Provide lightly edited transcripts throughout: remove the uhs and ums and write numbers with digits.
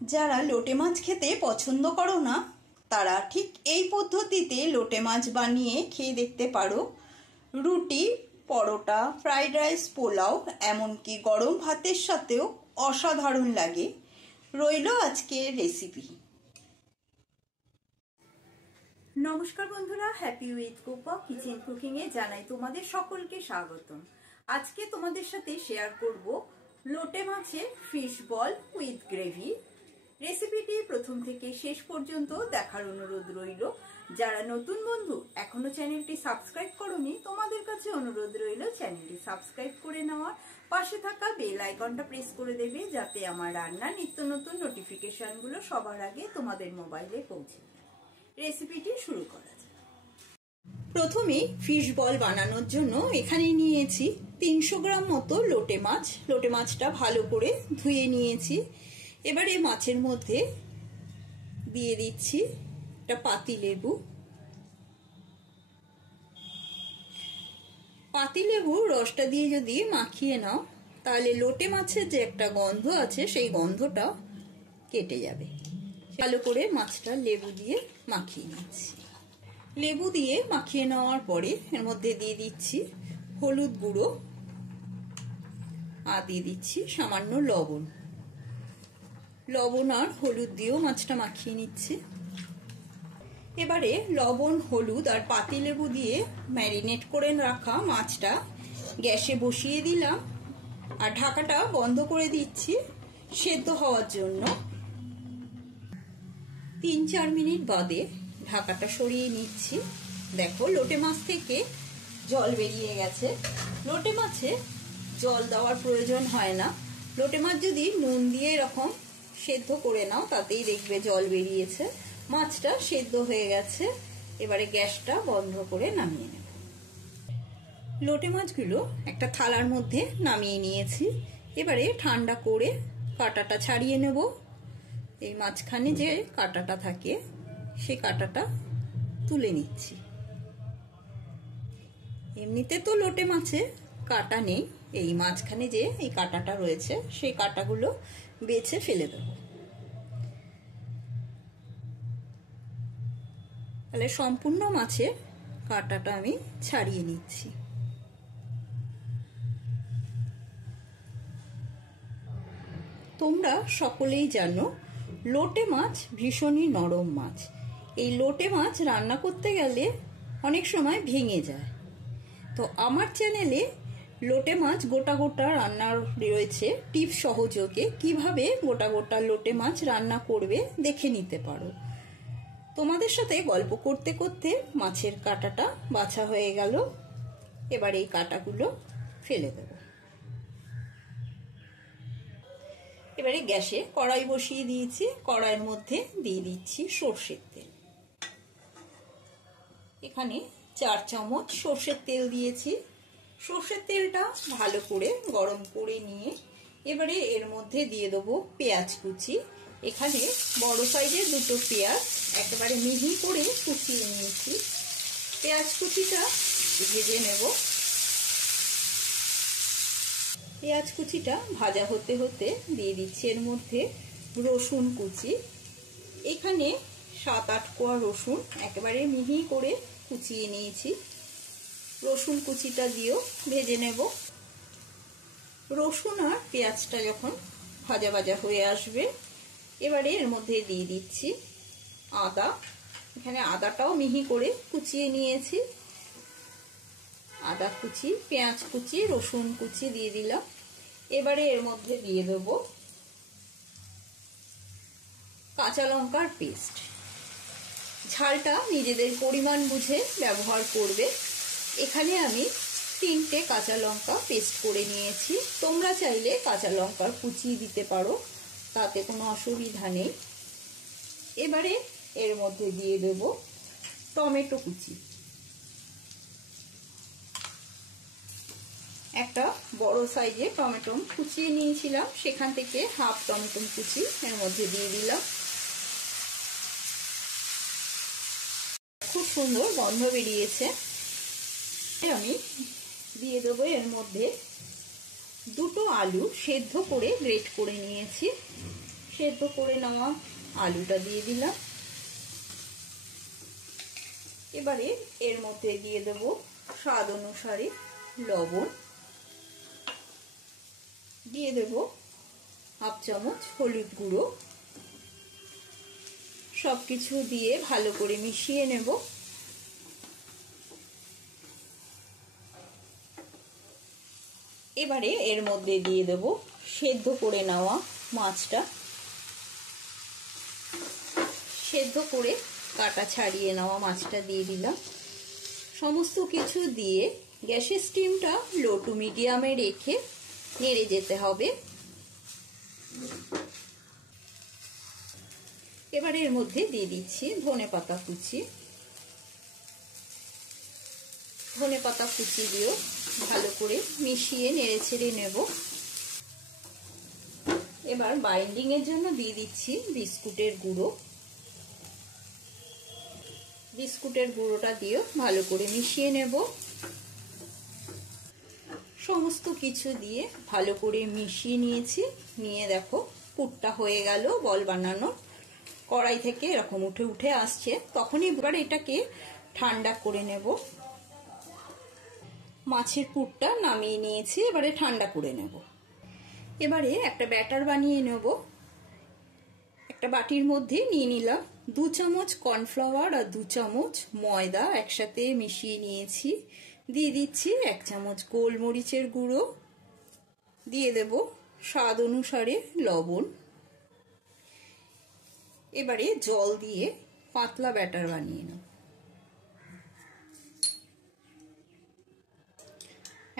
যারা লোটে মাছ খেতে পছন্দ করো না তারা ঠিক এই পদ্ধতিতে লোটে মাছ বানিয়ে খেয়ে দেখতে পারো। রুটি, পরোটা, ফ্রাইড রাইস, পোলাও, এমনকি গরম ভাতের সাথেও অসাধারণ লাগে। রইল আজকের রেসিপি। নমস্কার বন্ধুরা, হ্যাপি উইথ কুপা কিচেন কুকিং এ জানাই তোমাদের সকলকে স্বাগতম। আজকে তোমাদের সাথে শেয়ার করব লোটে মাছের ফিশ বল উইথ গ্রেভি। রেসিপিটি প্রথম থেকে শেষ পর্যন্ত দেখার অনুরোধ রইল। যারা নতুন বন্ধু এখনো চ্যানেলটি সাবস্ক্রাইব করোনি, তোমাদের কাছে অনুরোধ রইল চ্যানেলটি সাবস্ক্রাইব করে নেওয়ার, পাশে থাকা বেল আইকনটা প্রেস করে দেবে যাতে আমার রান্নার নিত্য নতুন নোটিফিকেশনগুলো সবার আগে তোমাদের মোবাইলে পৌঁছে। রেসিপিটি শুরু করা যাক। প্রথমে ফিশ বল বানানোর জন্য এখানে নিয়েছি 300 গ্রাম মতো লোটে মাছ। লোটে মাছটা ভালো করে ধুয়ে নিয়েছি। এবারে মাছের মধ্যে দিয়ে দিচ্ছি একটা পাতিলেবু। পাতিলেবুর রসটা দিয়ে যদি মাখিয়ে নাও তাহলে লোটে মাছের যে একটা গন্ধ আছে সেই গন্ধটা কেটে যাবে। ভালো করে মাছটা লেবু দিয়ে মাখিয়ে নিচ্ছি। লেবু দিয়ে মাখিয়ে নেওয়ার পরে এর মধ্যে দিয়ে দিচ্ছি হলুদ গুঁড়ো আর দিয়ে দিচ্ছি সামান্য লবণ। লবণ আর হলুদ দিয়েও মাছটা মাখিয়ে নিচ্ছি। এবারে লবণ, হলুদ আর পাতিলেবু দিয়ে ম্যারিনেট করে রাখা মাছটা গ্যাসে বসিয়ে দিলাম আর ঢাকাটা বন্ধ করে দিচ্ছি সেদ্ধ হওয়ার জন্য। 3-4 মিনিট বাদে ঢাকাটা সরিয়ে নিচ্ছি। দেখো লোটে মাছ থেকে জল বেরিয়ে গেছে। লোটে মাছে জল দেওয়ার প্রয়োজন হয় না। লোটে মাছ যদি নুন দিয়ে এরকম সেদ্ধ করে নাও তাতেই দেখবে জল বেরিয়েছে। মাছটা সেদ্ধ হয়ে গেছে। এবারে গ্যাসটা বন্ধ করে নামিয়ে নেব। লোটে মাছগুলো একটা থালার মধ্যে নামিয়ে নিয়েছি। এবারে ঠান্ডা করে কাঁটাটা ছাড়িয়ে নেব। এই মাঝখানে যে কাঁটাটা থাকে সেই কাঁটাটা তুলে নিচ্ছি। এমনিতে তো লোটে মাছে কাঁটা নেই, এই মাঝখানে যে এই কাঁটাটা রয়েছে সেই কাঁটাগুলো বেছে ফেলে দেব। তাহলে সম্পূর্ণ মাছের কাঁটাটা আমি ছাড়িয়ে নিচ্ছি। তোমরা সকলেই জানো লোটে মাছ ভীষণই নরম মাছ। এই লোটে মাছ রান্না করতে গেলে অনেক সময় ভেঙে যায়। তো আমার চ্যানেলে লোটে মাছ গোটা গোটা রান্নার রয়েছে টিপস সহযোগে, কিভাবে গোটা গোটা লোটে মাছ রান্না করবে দেখে নিতে পারো। তোমাদের সাথে গল্প করতে করতে মাছের কাঁটাটা বাছা হয়ে গেল। এবার এই কাঁটাগুলো ফেলে দেব। এবারে গ্যাসে কড়াই বসিয়ে দিয়েছি। কড়াইয়ের মধ্যে দিয়ে দিচ্ছি সর্ষের তেল। এখানে 4 চামচ সর্ষের তেল দিয়েছি। সর্ষের তেলটা ভালো করে গরম করে নিয়ে এবারে এর মধ্যে দিয়ে দেবো পেঁয়াজ কুচি। এখানে বড় সাইজের 2টো পেঁয়াজ একেবারে মিহি করে কুচিয়ে নিয়েছি। পেঁয়াজ কুচিটা ভেজে নেব। পেঁয়াজ কুচিটা ভাজা হতে হতে দিয়ে দিচ্ছি এর মধ্যে রসুন কুচি। এখানে 7-8 কোয়া রসুন একেবারে মিহি করে কুচিয়ে নিয়েছি। রসুন কুচিটা দিয়েও ভেজে নেব। রসুন আর পেঁয়াজটা যখন ভাজা ভাজা হয়ে আসবে এবারে এর মধ্যে দিয়ে দিচ্ছি আদা। এখানে আদাটাও মিহি করে কুচিয়ে নিয়েছি। আদা কুচি, পেঁয়াজ কুচি, রসুন কুচি দিয়ে দিলাম। এবারে এর মধ্যে দিয়ে দেব কাঁচা লঙ্কার পেস্ট। ঝালটা নিজেদের পরিমাণ বুঝে ব্যবহার করবে। এখানে আমি 3টে কাঁচা লঙ্কা পেস্ট করে নিয়েছি। তোমরা চাইলে কাঁচা লঙ্কার কুচি দিতে পারো, তাতে কোনো অসুবিধা নেই। এবারে এর মধ্যে দিয়ে দেব টমেটো কুচি। একটা বড় সাইজে টমেটো কুচিয়ে নিয়েছিলাম, সেখান থেকে হাফ টমেটো কুচি এর মধ্যে দিয়ে দিলাম। খুব সুন্দর গন্ধ বেরিয়েছে। আমি দিয়ে দেবো এর মধ্যে 2টো আলু সেদ্ধ করে গ্রেট করে নিয়েছি সেদ্ধ করে নেওয়া আলুটা দিয়ে দিলাম। এবারে এর মধ্যে দিয়ে দেব স্বাদ অনুসারে লবণ, দিয়ে দেব হাফ চামচ হলুদ গুঁড়ো। সবকিছু দিয়ে ভালো করে মিশিয়ে নেব। এবারে এর মধ্যে দিয়ে দেব সেদ্ধ করে নেওয়া মাছটা, সেদ্ধ করে কাটা ছাড়িয়ে নেওয়া মাছটা দিয়ে দিলাম। সমস্ত কিছু দিয়ে গ্যাসের স্টিমটা লো টু মিডিয়ামে রেখে নেড়ে যেতে হবে। এবারে এর মধ্যে দিয়ে দিচ্ছি ধনেপাতা কুচি। ধনেপাতা কুচি দিয়েও ভালো করে মিশিয়ে নেড়ে ছেড়ে নেব। এবার বাইন্ডিং এর জন্য দিয়ে দিচ্ছি বিস্কুটের গুঁড়ো। বিস্কুটের গুঁড়োটা দিয়েও ভালো করে মিশিয়ে নেব। সমস্ত কিছু দিয়ে ভালো করে মিশিয়ে নিয়েছি। নিয়ে দেখো পুরটা হয়ে গেল বল বানানোর। কড়াই থেকে এরকম উঠে উঠে আসছে, তখনই এবার এটাকে ঠান্ডা করে নেব। মাছের পুরটা নামিয়ে নিয়েছি, এবারে ঠান্ডা করে নেব। এবারে একটা ব্যাটার বানিয়ে নেব। একটা বাটির মধ্যে নিয়ে নিলাম 2 চামচ কর্নফ্লাওয়ার আর 2 চামচ ময়দা একসাথে মিশিয়ে নিয়েছি। দিয়ে দিচ্ছি 1 চামচ গোলমরিচের গুঁড়ো, দিয়ে দেব স্বাদ অনুসারে লবণ। এবারে জল দিয়ে পাতলা ব্যাটার বানিয়ে নেব।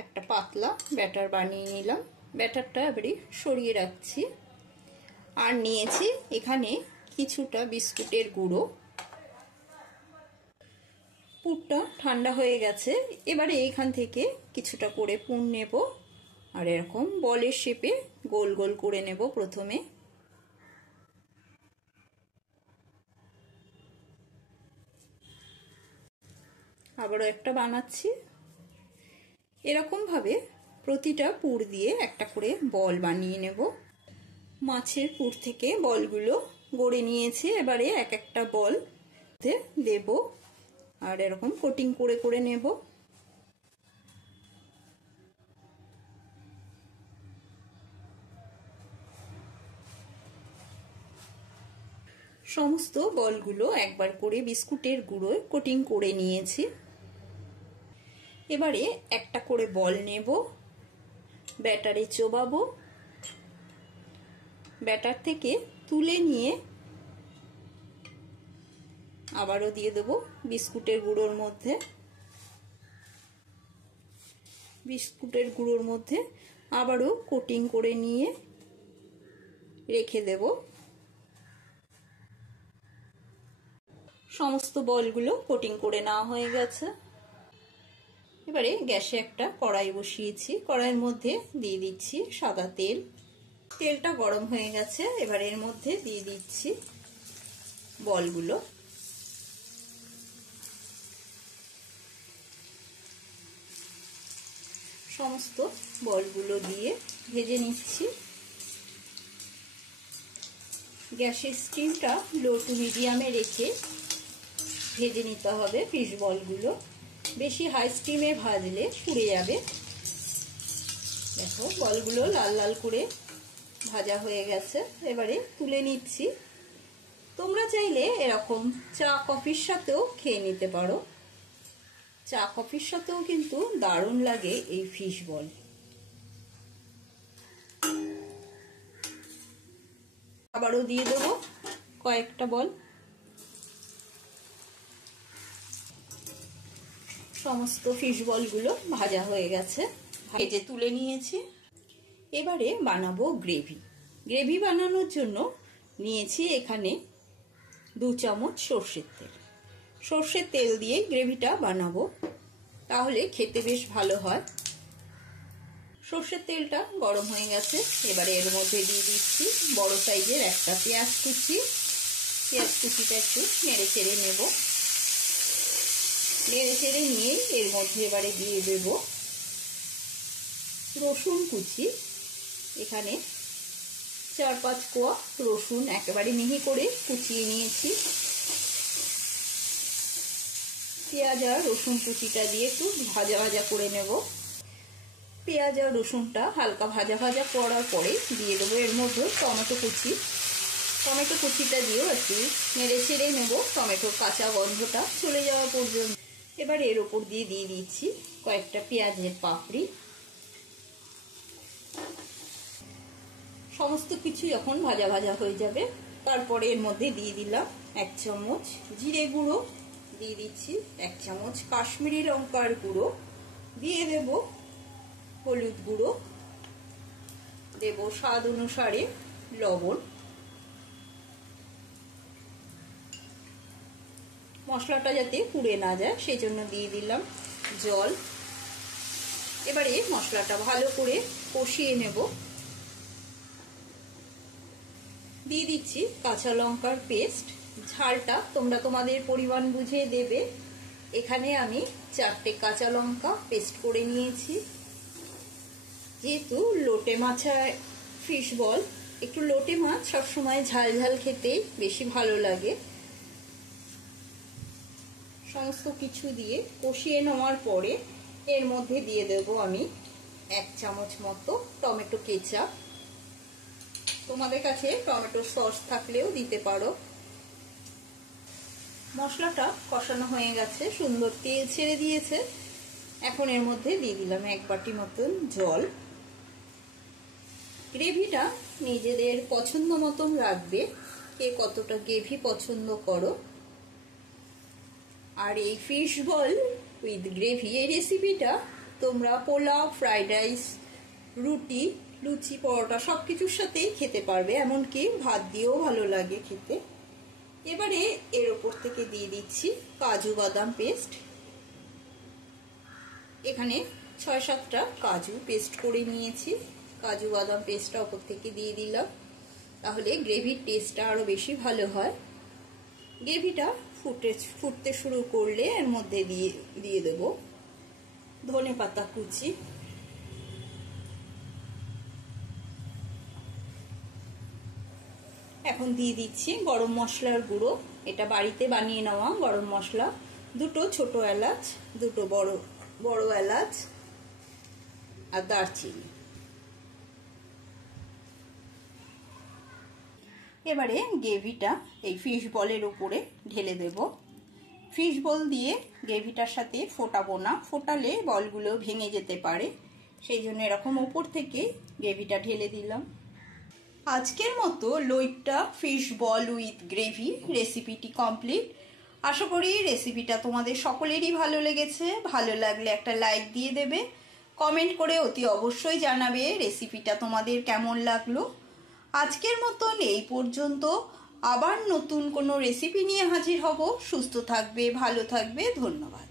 একটা পাতলা ব্যাটার বানিয়ে নিলাম। ব্যাটারটা এবারে সরিয়ে রাখছি। আর নিয়েছি এখানে কিছুটা বিস্কুটের গুঁড়ো। পুরটা ঠান্ডা হয়ে গেছে। এবারে এইখান থেকে কিছুটা করে পুর নেব আর এরকম বলের শেপে গোল গোল করে নেব প্রথমে। আবারও একটা বানাচ্ছি। এরকম ভাবে প্রতিটা পুর দিয়ে একটা করে বল বানিয়ে নেব। মাছের পুর থেকে বলগুলো গড়ে নিয়েছি। এবারে এক একটা বল দেব আর এরকম কোটিং করে করে নেব। সমস্ত বলগুলো একবার করে বিস্কুটের গুঁড়োয় কোটিং করে নিয়েছি। এবারে একটা করে বল নেব, ব্যাটারে চোবাবো। ব্যাটার থেকে তুলে নিয়ে আবারও দিয়ে দেব বিস্কুটের গুঁড়োর মধ্যে। বিস্কুটের গুঁড়োর মধ্যে আবারও কোটিং করে নিয়ে রেখে দেব। সমস্ত বলগুলো কোটিং করে নেওয়া হয়ে গেছে। এবারে গ্যাসে একটা কড়াই বসিয়েছি। কড়াইয়ের মধ্যে দিয়ে দিচ্ছি সাদা তেল। তেলটা গরম হয়ে গেছে। এবার এর মধ্যে দিয়ে দিচ্ছি বলগুলো। সমস্ত বলগুলো দিয়ে ভেজে নিচ্ছি। গ্যাসের স্টিমটা লো টু মিডিয়ামে রেখে ভেজে নিতে হবে ফিশ বলগুলো। বেশি হাই স্টিমে ভাজলে পুড়ে যাবে। দেখো বলগুলো লাল লাল করে ভাজা হয়ে গেছে। এবারে তুলে নিচ্ছি। তোমরা চাইলে এরকম চা কফির সাথেও খেয়ে নিতে পারো। চা কফির সাথেও কিন্তু দারুণ লাগে এই ফিশ বল। আবারও দিয়ে দেব কয়েকটা বল। সমস্ত ফিশ বলগুলো ভাজা হয়ে গেছে, ভেজে তুলে নিয়েছি। এবারে বানাবো গ্রেভি। গ্রেভি বানানোর জন্য নিয়েছি এখানে 2 চামচ সর্ষের তেল। সর্ষের তেল দিয়ে গ্রেভিটা বানাবো, তাহলে খেতে বেশ ভালো হয়। সর্ষের তেলটা গরম হয়ে গেছে। এবারে এর মধ্যে দিয়ে দিচ্ছি বড় সাইজের একটা পেঁয়াজ কুচি। পেঁয়াজ কুচিটা একটু নেড়ে চেড়ে নেব। নেড়ে চেড়ে নিয়ে এর মধ্যে এবারে দিয়ে দেব রসুন কুচি। এখানে 4-5 কোয়া রসুন একেবারে মিহি করে কুচিয়ে নিয়েছি। পেঁয়াজ আর রসুন কুচিটা দিয়ে একটু ভাজা ভাজা করে নেব। পেঁয়াজ আর রসুনটা হালকা ভাজা ভাজা করার পরে দিয়ে দেবো এর মধ্যে টমেটো কুচি। টমেটো কুচিটা দিয়েও একটু নেড়ে ছেড়ে নেব টমেটোর কাঁচা গন্ধটা চলে যাওয়া পর্যন্ত। এবার এর ওপর দিয়ে দিচ্ছি কয়েকটা পেঁয়াজের পাপড়ি। সমস্ত কিছু যখন ভাজা ভাজা হয়ে যাবে তারপরে এর মধ্যে দিয়ে দিলাম 1 চামচ জিরে গুঁড়ো, দিয়ে দিচ্ছি 1 চামচ কাশ্মীরি লঙ্কার গুঁড়ো, দিয়ে দেব হলুদ গুঁড়ো, দেব স্বাদ অনুসারে লবণ। মশলাটা যাতে পুড়ে না যায় সেই জন্য দিয়ে দিলাম জল। এবারে মশলাটা ভালো করে কষিয়ে নেব। দিয়ে দিচ্ছি কাঁচা লঙ্কার পেস্ট। ঝালটা তোমরা তোমাদের পরিমাণ বুঝে দেবে। এখানে আমি 4টে কাঁচা লঙ্কা পেস্ট করে নিয়েছি। যেহেতু লোটে মাছ ফিশ বল, একটু লোটে মাছ সবসময় ঝাল ঝাল খেতে বেশি ভালো লাগে। সমস্ত কিছু দিয়ে কষিয়ে নেওয়ার পরে এর মধ্যে দিয়ে দেব আমি 1 চামচ মতো টমেটো কেচাপ। তোমাদের কাছে টমেটো সস থাকলেও দিতে পারো। মশলাটা কষানো হয়ে গেছে, সুন্দর তেল ছেড়ে দিয়েছে। এখন এর মধ্যে দিয়ে দিলাম 1 বাটি মতন জল। গ্রেভিটা নিজেদের পছন্দ মতন রাখবে, কে কতটা গ্রেভি পছন্দ করো। আর এই ফিশ বল উইথ গ্রেভি এই রেসিপিটা তোমরা পোলাও, ফ্রাইড রাইস, রুটি, লুচি, পরোটা সব কিছুর সাথেই খেতে পারবে, এমনকি ভাত দিয়েও ভালো লাগে খেতে। এবারে এর ওপর থেকে দিয়ে দিচ্ছি কাজু বাদাম পেস্ট। এখানে 6-7টা কাজু পেস্ট করে নিয়েছি। কাজু বাদাম পেস্টটা ওপর থেকে দিয়ে দিলাম, তাহলে গ্রেভির টেস্টটা আরো বেশি ভালো হয়। গ্রেভিটা ফুটতে শুরু করলে এর মধ্যে দিয়ে দেব ধনেপাতা কুচি। এখন দিয়ে দিচ্ছি গরম মশলার গুঁড়ো। এটা বাড়িতে বানিয়ে নেওয়া গরম মশলা। 2টো ছোট এলাচ, 2টো বড় এলাচ আর দারচিনি। এবারে গ্রেভিটা এই ফিশ বলের উপরে ঢেলে দেব। ফিশ বল দিয়ে গ্রেভিটার সাথে ফোটাবো না, ফোটালে বলগুলো ভেঙে যেতে পারে, সেই জন্য এরকম উপর থেকে গ্রেভিটা ঢেলে দিলাম। আজকের মতো লইট্টা ফিশ বল উইথ গ্রেভি রেসিপিটি কমপ্লিট। আশা করি রেসিপিটা তোমাদের সকলেরই ভালো লেগেছে। ভালো লাগলে একটা লাইক দিয়ে দেবে, কমেন্ট করে অতি অবশ্যই জানাবে রেসিপিটা তোমাদের কেমন লাগলো। আজকের মতন এই পর্যন্ত। আবার নতুন কোনো রেসিপি নিয়ে হাজির হব। সুস্থ থাকবে, ভালো থাকবে, ধন্যবাদ।